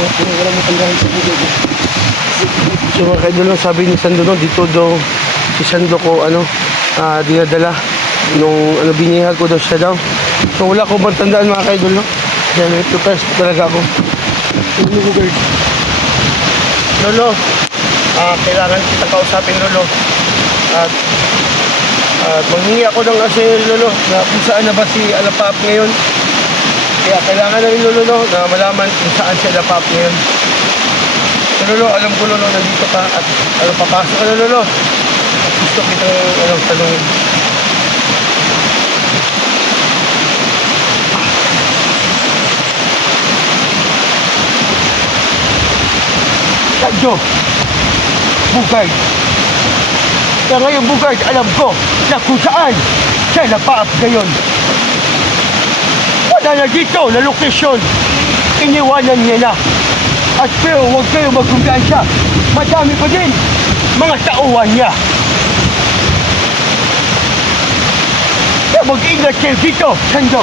wala mo tandahan sa bukid. So mga kaidol, no, sabi ni Sando, no, dito daw si Sando ko dinadala nung binihag ko daw siya daw. So wala ko bang tandaan mga kaidol, no? Dahil ito test talaga ako. Lolo, kailangan kita kausapin, Lolo. At manghingi ako ng asil, Lolo, na kung saan na ba si Alapap ngayon. Kaya kailangan namin, Lolo, no, na malaman kung saan si Alapap ngayon. So, Lolo, alam ko, Lolo, nandito ka at papasok ka na, Lolo. At gusto kitang tanungin. Sadyo, Bugard. Kaya ngayon, Bugard, alam ko na kung saan siya napaap ngayon. Wala na dito na lokasyon. Iniwanan niya na. At pero huwag kayo magkumpiyansa. Madami pa din mga tauhan niya. Kaya mag-ingat kayo dito, Sando.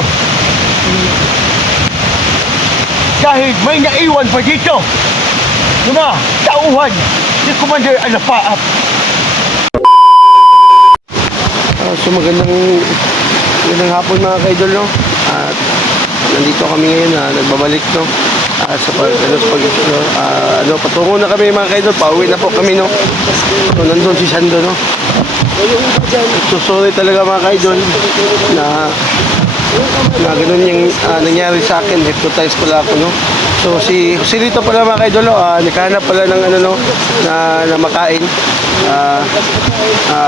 Dahil may naiwan pa dito. Yung mga tauhan ni Commander Alapaap. So magandang hapon mga kaidol, no? At nandito kami ngayon na nagbabalik, no? Patungo na kami mga kaidol, pauwi na po kami, no? So nandun si Sando, no? So sorry talaga mga kaidol na ganun yung nangyari sa akin. Hypnotize pala ako, no? So si Joselito pala mga kaidol, naghahanap pala ng na makain.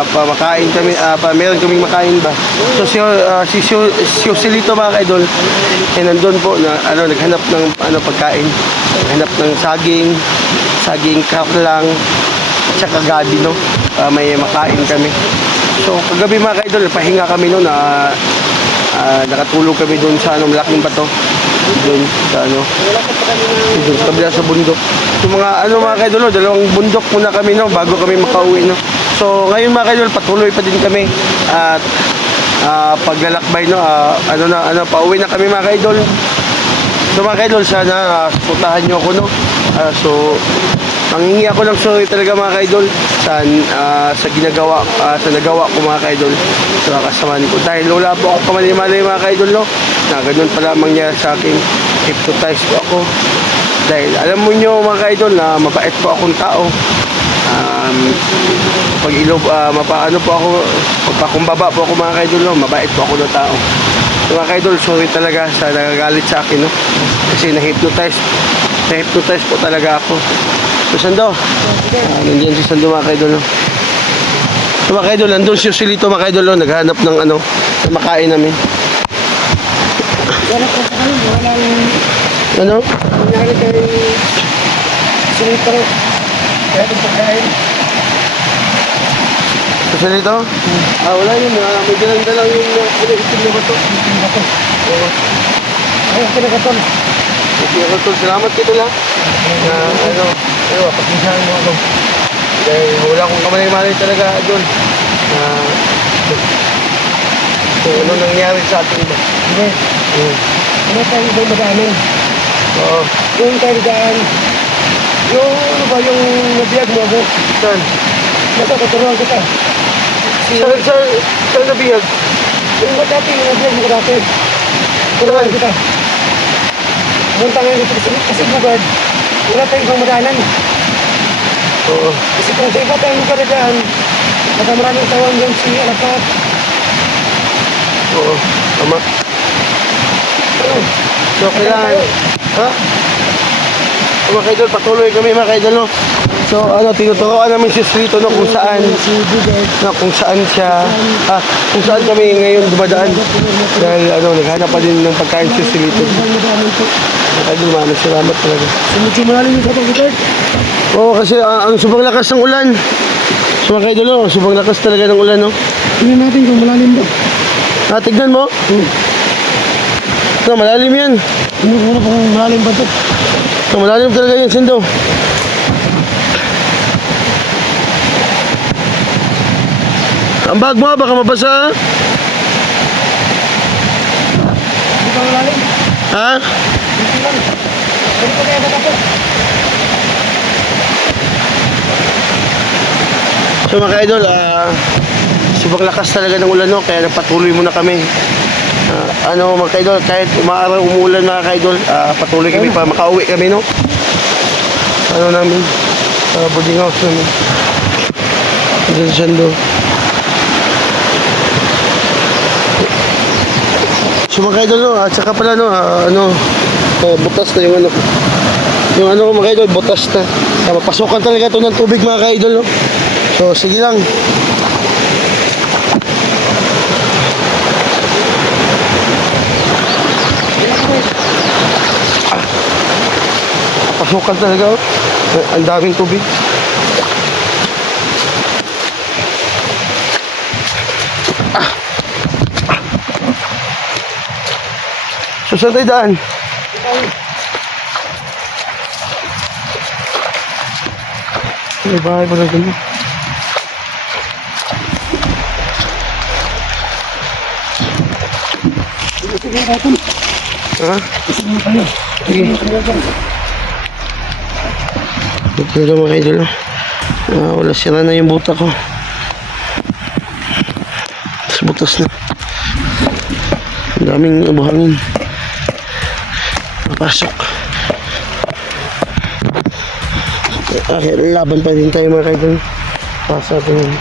Makain kami, meron kaming makain ba. So si Joselito mga kaidol nandun po na naghanap ng pagkain. Naghanap ng saging kaklang at saka gabi, no? May makain kami. So kagabi mga kaidol, pahinga kami, no, na nakatulog kami doon sa malaking bato doon sa doon sa kabila sa bundok. So mga mga kaidol, dalawang bundok muna kami, no, bago kami makauwi, no. So ngayon mga kaidol, patuloy pa din kami at paglalakbay, no, pauwi na kami mga kaidol. So mga kaidol, sana supportahan niyo ako, no. So manghingi ako ng sorry talaga mga kaidol sa nagawa ko mga kaidol sa kasamaan ko, dahil wala po ako kamali-mali mga kaidol, no, na ganun pala mangyari sa akin. Hypnotize po ako dahil alam mo nyo mga kaidol na mabait po akong tao. Pag ilog mapaano po ako, pagpakumbaba po ako mga kaidol, no, mabait po ako ng tao. So mga kaidol, sorry talaga sa nagagalit sa akin, no, kasi na-hypnotize po talaga ako. So Sando, nandiyan si Sando mga kaidol, no. So mga kaidol, nandun si Joselito mga kaidol, no, naghanap ng na makain namin. Wala po sa kanil, wala yung nangyari kay Joselito. Kaya itong pagkain. Joselito? Wala yun, may dalang yung itim na bato. Ay, ang kinakatol. Salamat kito lang. Pagkisahan mo ako. Dahil wala akong kamalay-malay talaga doon. Kung ano nangyari sa atin ba? Hindi. Ano tayo ba madaanan? Oo. Yung tayo daan. Yung yung nabiyag mo ako. Saan? Natatuturuan kita. Saan nabiyag? Yung dati, yung nabiyag mo dati. Turuan kita. Punta ngayon dito kasi Bugard, wala tayong ibang madaanan. Oo. Kasi kung sa iba tayong karadaan, baka maraming tawang yung si Alapaap. Oo. Tama. So kailangan, mga kaidol, patuloy kami mga kaidol, no. So tinuturoan namin si Joselito, no, kung saan siya, kung saan kami ngayon dumadaan. Dahil naghanap pa din ng pagkain si Joselito. Mga kaidol, salamat talaga. Medyo malalim yung kapag Bugard. Oo, kasi ang sobrang lakas ng ulan. So mga kaidol, no, sobrang lakas talaga ng ulan, no. Tingnan natin kung malalim ba. Tignan mo. No, malalim yan. Ano pa kung malalim ba ito? No, malalim talaga yan, Sando. Ang bag mo, baka mabasa. Hindi pa malalim. Ha? Hindi lang. Pwede ko kaya matapos. So mga idol, sobrang lakas talaga ng ulan, no? Kaya nagpatuloy muna kami. Mga idol, kahit umaaraw, umuulan mga idol, patuloy kami para makauwi kami, no? Namin, boarding house namin. Diyan siya do. So mga idol, no? At saka pala, no? Butas na yung ano. Yung ano mga idol, butas na. Mapasukan talaga ito ng tubig mga idol, no? So sige lang. Pasukan talaga, oh. Ang daming tubig. So saan tayo daan? May bahay pa lang ganun. Ha? Sige. Ito lang mga idol. Wala, sira na yung buta ko. Butas na. Ang daming buhangin. Napasok. Laban pa din tayo mga idol. Pasa ito yun.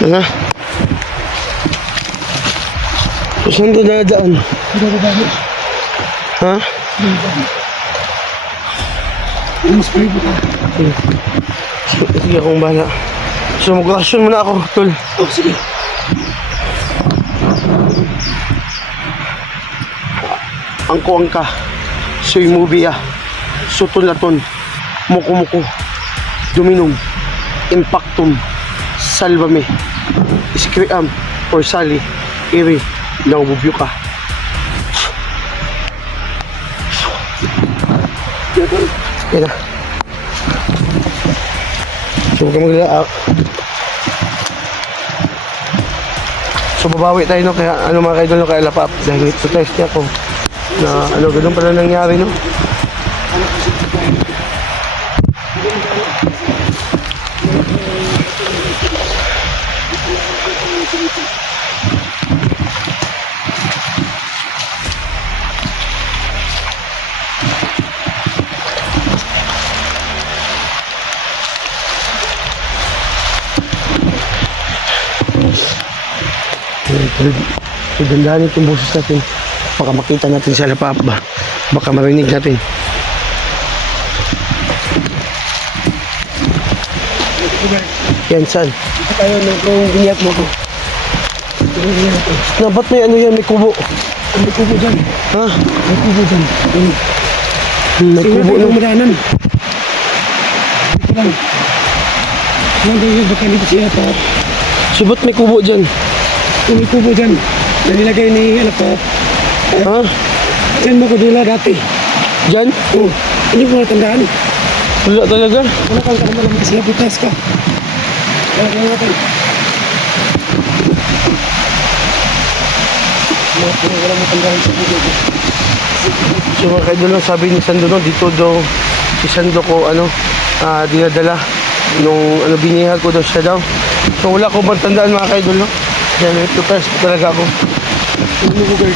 Ano? So, saan ka dadaan? Ha? Sige akong bahala. So mag-rason muna ako, tol. Oh, sige. Angko-angka, soy mubiya, sutun-laton, muko-muko, duminong, impactum, salvame, iskriam, orsali, iri, naububyo ka. Yan na. So huwag ka maglaak. So babawi tayo, no, kaya mga kaidol, no, kaya lapap dahil ito test niya ako na ganun pala nangyari, no. So, dandahan itong boses natin. Baka makita natin sa lapap ba. Baka marinig natin. Yan, saan? Ito tayo nung biniyat mo ko. Na, ba't may ano yan? May kubo. May kubo dyan. Ha? May kubo dyan. May kubo ng na. madanan. Ito lang. Nandun yung baka nito siya pa. So, ba't may kubo dyan? May kubo dyan. Nilagay ni ano pa. Ha? Dyan mo ko dula dati. Dyan? Oo. Hindi mo natandaan. Wala talaga. Wala kang kamalang kasi napitas ka. Wala kang natin. Wala mo tandaan sa kubo. So mga kaidol, sabi ni Sando, no, dito daw si Sando ko dinadala nung binihag ko daw siya daw. So wala ko matandaan mga kaidol, no. Dahil ito test talaga ako. Ano mo guys?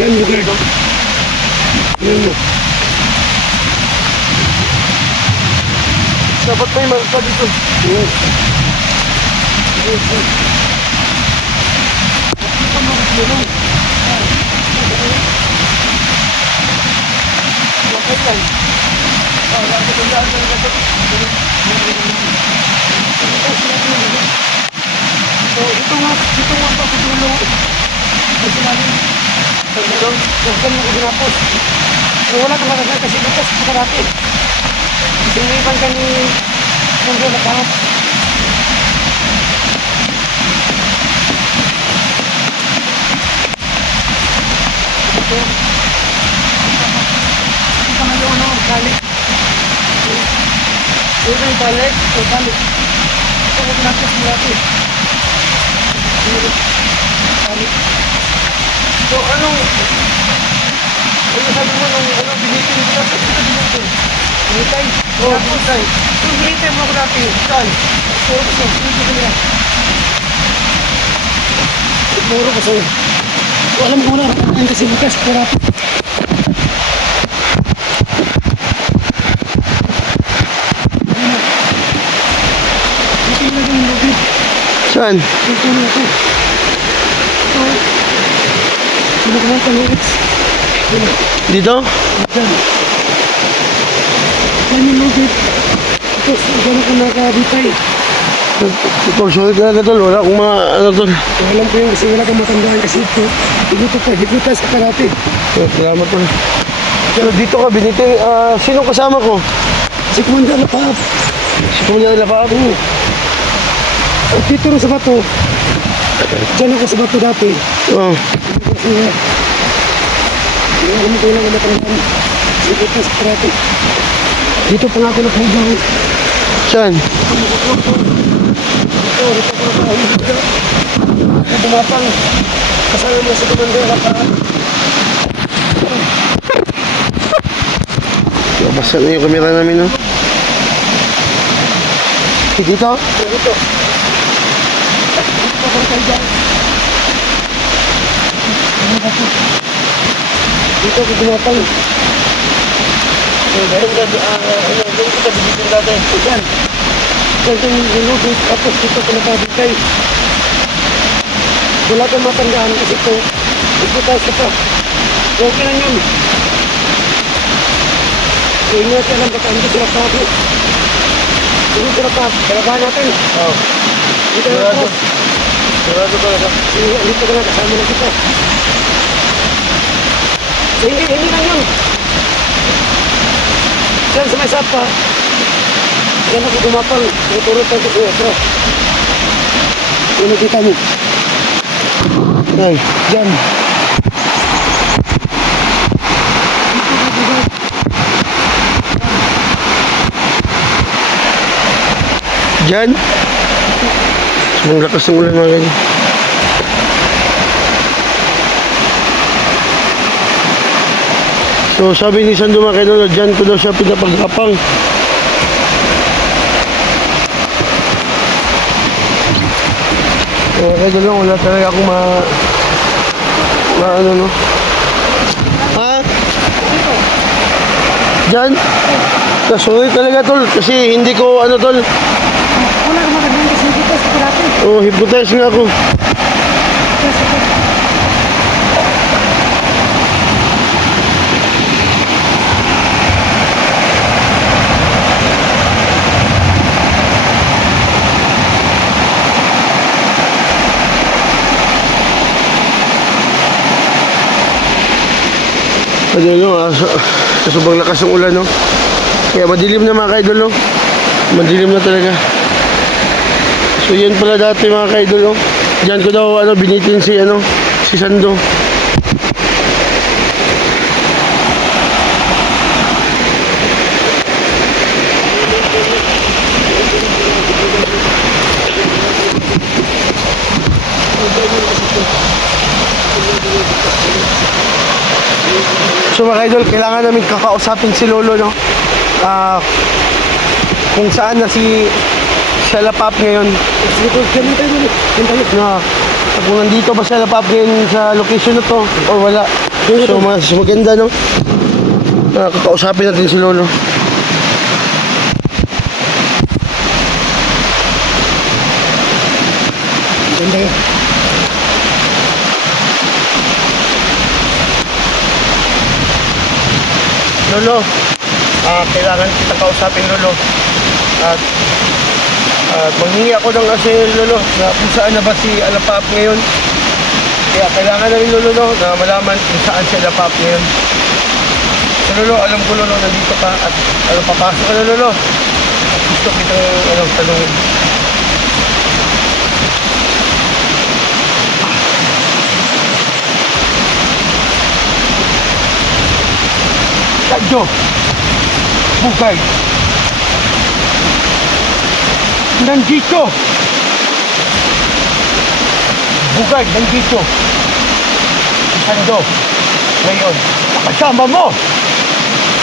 Yan mo guys. Yan mo. Dapat may marka dito. So, dito nga pa sa dulo. Kasi namin, dito, huwag mo ginapos. So, wala kang magagay kasi bukas sa karate. Sinipan ka ni Mundo na kahap. Ito. Ito na yung ano, balik. Ito yung balik. Ito balik. Ito yung pinapos mo natin. Balik. So, anong sabi mo nung binitin mo natin? Ito binitin. Binitin? Oo, binitin. Yung binitin mo ako natin. Saan? Puro ko sa'yo. Binitin ko nila. Puro ko sa'yo. Alam ko na. Ang kasi bukas. Puro ako. Binitin na yung lubid. Saan? Binitin mo ako. Ito. Sino ko mga lyrics? Dito? Diyan. Diyan yung lubid. Tapos, diyan ako nakabitay. Tol, sorry talaga tol. Wala akong mga ano tol. Alam ko yun kasi wala kang matandaan kasi ito. Higuto ka, higuta sa karate. Salamat tol. Pero dito ka, biniti. Sino kasama ko? Si Kumanda na pa. Si Kumanyan Lapap. At dito rin sa bato. Diyan ako sa bato dati. Oh. Kasi alam ko yun ang matandaan. Higuta sa karate. Dito pa nga ako nakahigaw. Saan? Dito ko nakahigaw. Ako bumapang. Kasama mo si Kumanda na pa. Basta na yung kamera namin no. Dito? Dito. Dito ako nakahigaw. Dito ako bumapang. Dahil kita binitin natin. Yan. Yan yung nilubid. Tapos dito ko nakabigay. Wala kang matandaan kasi ito. Ikutas ka pa. Okay lang yun. Ingat ka lang baka hindi sila pa ako. Hindi sila pa. Kalabahan natin. Oo. Dito na ako. Sarado talaga. Dito ka na. Kasama na kita. So, hindi lang yun. Diyan sa may sapa. Diyan ako gumapang. Tutulog tayo sa otro. Yung nakita mo. Ay. Diyan. Diyan? Ang lakas ng ulan mga ganyan. So sabi ni Sando mga kaidol, dyan ko daw siya pinapaghapang. Mga kaidol lang, wala talaga akong ano no. Ha? Dyan? Sorry talaga tol, kasi hindi ko ano tol. Wala ka magandang kasi dito sa karate. Oh, hypnotize nga ako. Ayun no, sa sobrang lakas ng ulan no. Kaya madilim na mga kaidol no. Madilim na talaga. So yan pala dati mga kaidol no. Diyan ko daw ano binitin si si Sando. So mga idol, kailangan namin kakausapin si Lolo no. Kung saan na si Lapap ngayon. Sige po, ganun tayo dun. Na kung nandito ba si Lapap ngayon sa location na to o wala. So mas maganda no. Kakausapin natin si Lolo. Ganda yun. Lolo, kailangan kita kausapin Lolo. At manghingi ako ng kasi Lolo na kung saan na ba si Alapap ngayon. Kaya kailangan namin Lolo no, na malaman kung saan si Alapap ngayon. So Lolo, alam ko Lolo, nandito ka at papasok ka na Lolo. At gusto kitang tanongin. Sanjo, bugay. Nandito. Bugay, nandito. Si Sando, ngayon, nakasama mo.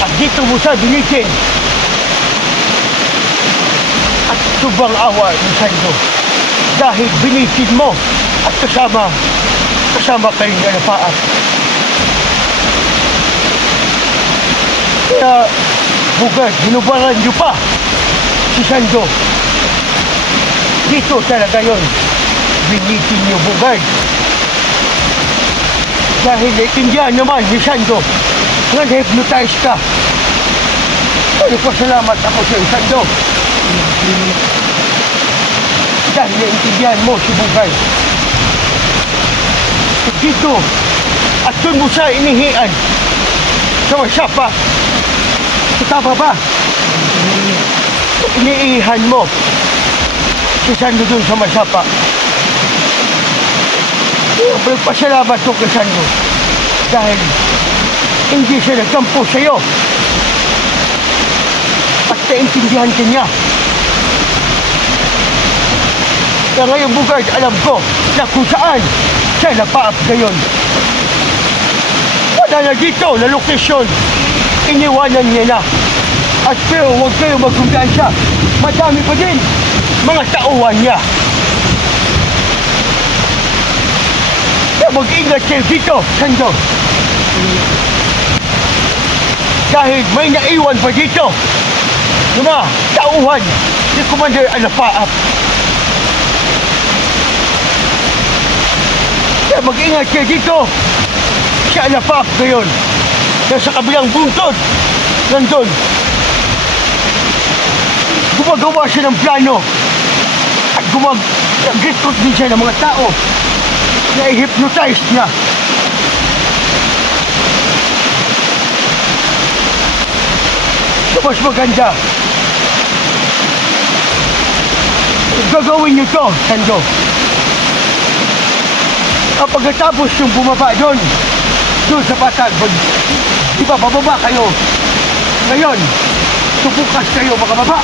At dito mo sa dinitin. At subang awa ni Sando. Dahil binitin mo at kasama kayo ng alapaat. Kaya, bugay, hinubaran niyo pa si Sando. Dito talaga yun. Binitin niyo bugay. Dahil naiintindihan naman ni Sando nga na-hypnotize ka. Kaya pasalamat ako sa iyo, Sando. Dahil naiintindihan mo si bugay. Dito, at doon mo siya inihian sa masapa. Tama ba? Iniihan mo si Sando doon sa masapa. Pasalamat ko kay Sando dahil hindi siya nagkampo sa iyo at naintindihan ka niya. Kaya ngayon bugay, alam ko na kung saan siya napaap ngayon. Wala na dito na lokasyon, iniwanan niya na. At pero huwag kayo magkumpiyansya, madami pa din mga tauhan niya. Mag-ingat kayo dito, Sando. Dahil may naiwan pa dito yung mga tauhan ni Commander Alapaap. Kaya mag-ingat kayo dito sa Alapaap ngayon. Nasa kabilang buntod, nandun. Gumagawa siya ng plano at nag-recruit din siya ng mga tao na i-hypnotize niya. So, mas maganda. Gagawin niyo to, Sando. Pagkatapos yung bumaba doon sa patag, di ba, bababa kayo. Ngayon, subukas kayo makababa.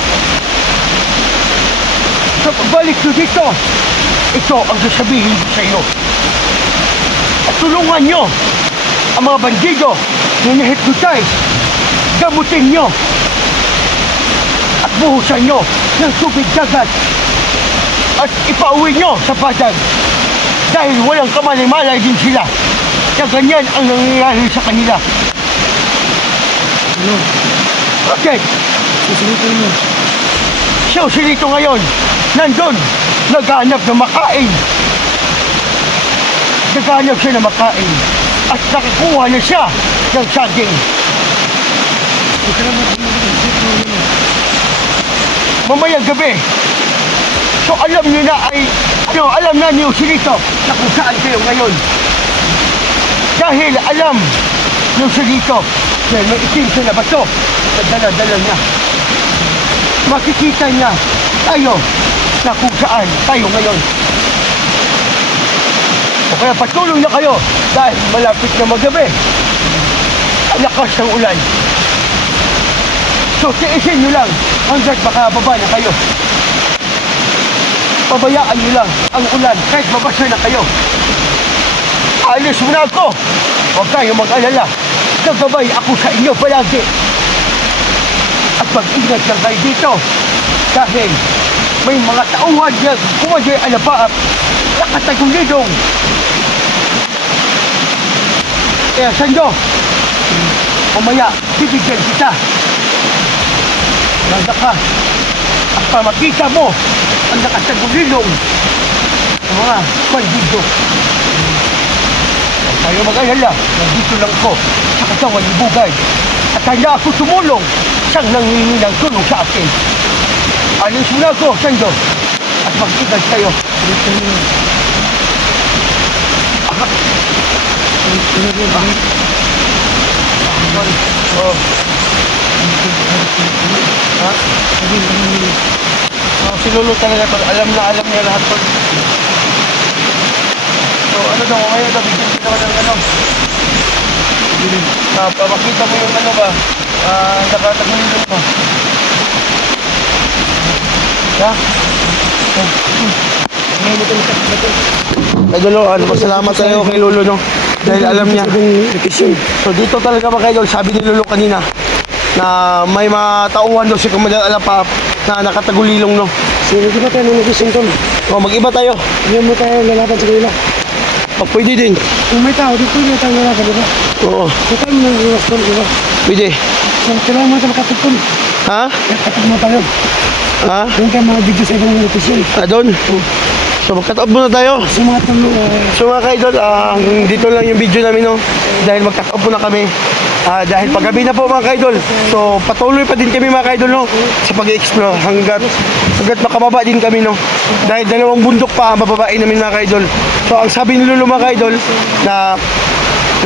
So, pagbalik nyo dito, ito ang sasabihin ko sa iyo. At tulungan nyo ang mga bandido na na-hypnotize. Gamutin nyo at buhusan nyo ng tubig dagat at ipauwi nyo sa patag dahil walang kamalay-malay din sila na ganyan ang nangyayari sa kanila. Okay. Susulitin mo. Siya usilito ngayon, nandun, naghanap ng makain. Naghanap siya ng makain at nakakuha na siya ng saging. Mamayang gabi. So alam niyo na alam na niyo Usilito na kung saan kayo ngayon. Dahil alam niyo Usilito na may itim siya na bato na dala-dala niya. Makikita niya tayo na kung saan tayo ngayon. O kaya patulong na kayo dahil malapit na magabi. Ang lakas ng ulan. So tiisin nyo lang hanggat makababa na kayo. Pabayaan nyo lang ang ulan kahit mabasa na kayo. Alis mo na ako. Huwag kayo mag-alala. Gagabay ako sa inyo palagi. At pag-ingat lang kayo dito. Dahil may mga tauhan na kumadya alapaap na katagulidong. Kaya Sando, mamaya bibigyan kita. Nanda ka at pamakita mo ang nakatagulilong ng mga bandido. Huwag tayo mag-alala, nandito lang ko sa katawan ni Bugay at handa ako tumulong siyang nanghingi ng tulong sa akin. Alis mo na ako, Sando, at mag-ingat kayo. Oh. Ha? Si Lolo talaga to. Alam niya lahat to. So ano daw, ngayon daw, bigyan ka naman ng ano. Makita mo yung ano ba, nakatagulilong ba. Ha? Kay Lolo, pasalamat tayo kay Lolo, no? Dahil alam niya. So dito talaga mga idol, sabi ni Lolo kanina, na may matauhan daw si Kumadal Alapap na nakatagulilong, no? Sige, di ba tayo nanagising to? O, mag-iba tayo. Hindi mo tayo lalaban sa kanila. Pag pwede din. Kung may tao, dito yung tayo lalaban, di ba? Oo, Dito tayo mo nang iwas doon, di ba? pwede. So, kailangan mo tayo makatipon. Ha? Katip mo tayo. Ha? Yung tayo mga video sa ibang location. Doon? So magkataob muna tayo. So, mga tulo, So mga ka-idol, dito lang yung video namin, no? Dahil magkataob muna kami. Dahil paggabi na po mga ka-idol. So patuloy pa din kami mga ka-idol, no? Sa pag-explore hanggat makababa din kami, no? Dahil dalawang bundok pa ang bababain namin mga ka-idol. So ang sabi ni Lolo mga ka-idol na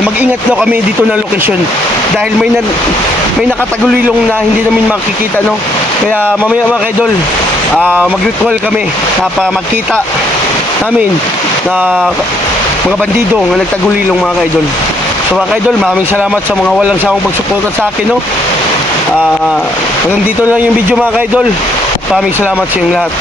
mag-ingat daw kami dito na location. Dahil may nakatagulilong na hindi namin makikita, no? Kaya mamaya mga ka-idol, mag-ritual kami para magkita namin na mga bandido na nagtagulilong mga ka-idol. So mga ka-idol, maraming salamat sa mga walang sawang pagsuporta sa akin, no? Hanggang dito lang yung video mga ka-idol. Maraming salamat sa inyong lahat.